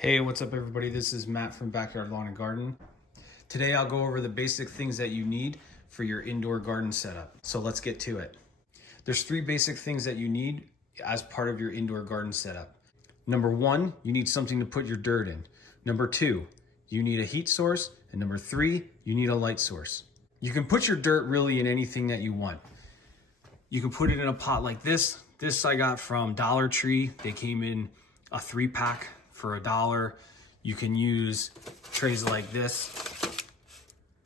Hey, what's up everybody? This is Matt from Backyard Lawn and Garden. Today I'll go over the basic things that you need for your indoor garden setup. So let's get to it. There's three basic things that you need as part of your indoor garden setup. Number one, you need something to put your dirt in. Number two, you need a heat source. And number three, you need a light source. You can put your dirt really in anything that you want. You can put it in a pot like this. This I got from Dollar Tree. They came in a 3-pack for $1. You can use trays like this,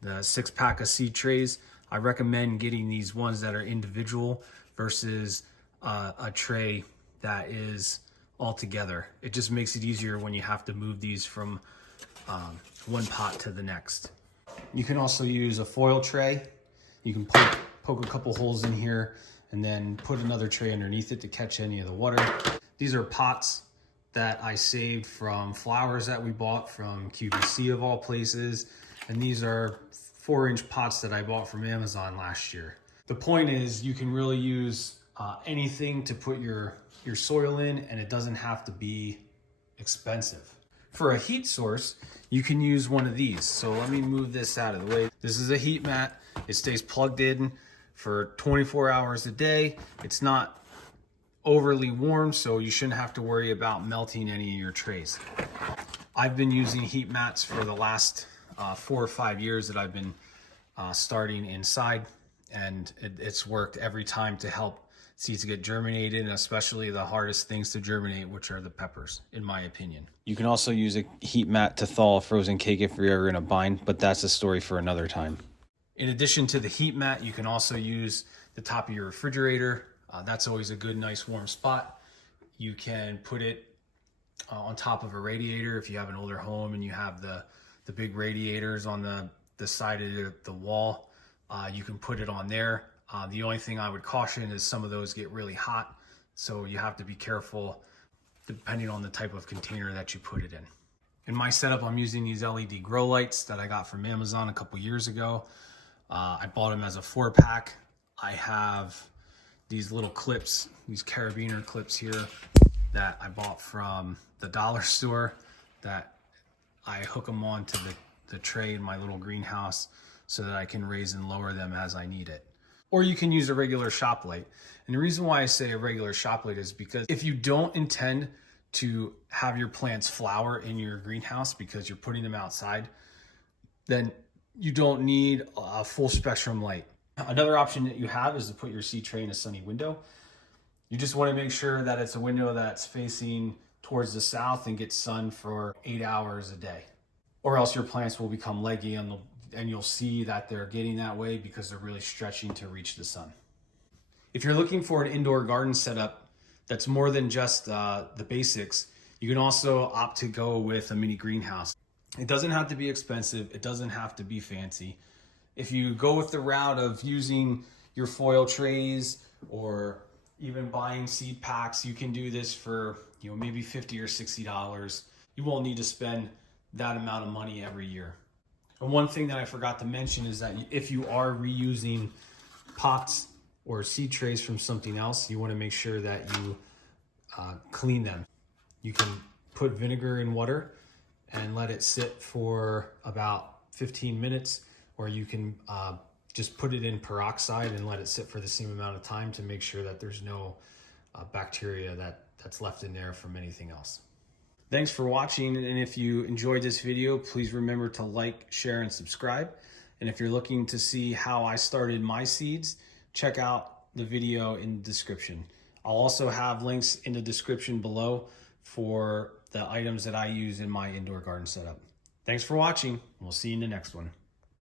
the 6-pack of seed trays. I recommend getting these ones that are individual versus a tray that is all together. It just makes it easier when you have to move these from one pot to the next. You can also use a foil tray. You can poke a couple holes in here and then put another tray underneath it to catch any of the water. These are pots that I saved from flowers that we bought from QVC of all places. And these are 4-inch pots that I bought from Amazon last year. The point is you can really use anything to put your soil in, and it doesn't have to be expensive. For a heat source, you can use one of these. So let me move this out of the way. This is a heat mat. It stays plugged in for 24 hours a day. It's not overly warm, so you shouldn't have to worry about melting any of your trays. I've been using heat mats for the last 4 or 5 years that I've been starting inside, and it's worked every time to help seeds get germinated, and especially the hardest things to germinate, which are the peppers, in my opinion. You can also use a heat mat to thaw a frozen cake if you're ever in a bind, but that's a story for another time. In addition to the heat mat, you can also use the top of your refrigerator. That's always a good, nice, warm spot. You can put it on top of a radiator if you have an older home and you have the big radiators on the side of the wall. You can put it on there. The only thing I would caution is some of those get really hot, so you have to be careful depending on the type of container that you put it in. In my setup, I'm using these LED grow lights that I got from Amazon a couple years ago. I bought them as a 4-pack. I have these little clips, these carabiner clips here that I bought from the dollar store, that I hook them onto the tray in my little greenhouse so that I can raise and lower them as I need it. Or you can use a regular shop light. And the reason why I say a regular shop light is because if you don't intend to have your plants flower in your greenhouse because you're putting them outside, then you don't need a full spectrum light. Another option that you have is to put your seed tray in a sunny window. You just want to make sure that it's a window that's facing towards the south and gets sun for 8 hours a day. Or else your plants will become leggy and you'll see that they're getting that way because they're really stretching to reach the sun. If you're looking for an indoor garden setup that's more than just the basics, you can also opt to go with a mini greenhouse. It doesn't have to be expensive. It doesn't have to be fancy. If you go with the route of using your foil trays or even buying seed packs, you can do this for maybe $50 or $60. You won't need to spend that amount of money every year. And one thing that I forgot to mention is that if you are reusing pots or seed trays from something else, you want to make sure that you clean them. You can put vinegar in water and let it sit for about 15 minutes. Or you can just put it in peroxide and let it sit for the same amount of time to make sure that there's no bacteria that's left in there from anything else. Thanks for watching, and if you enjoyed this video, please remember to like, share, and subscribe. And if you're looking to see how I started my seeds, check out the video in the description. I'll also have links in the description below for the items that I use in my indoor garden setup. Thanks for watching. We'll see you in the next one.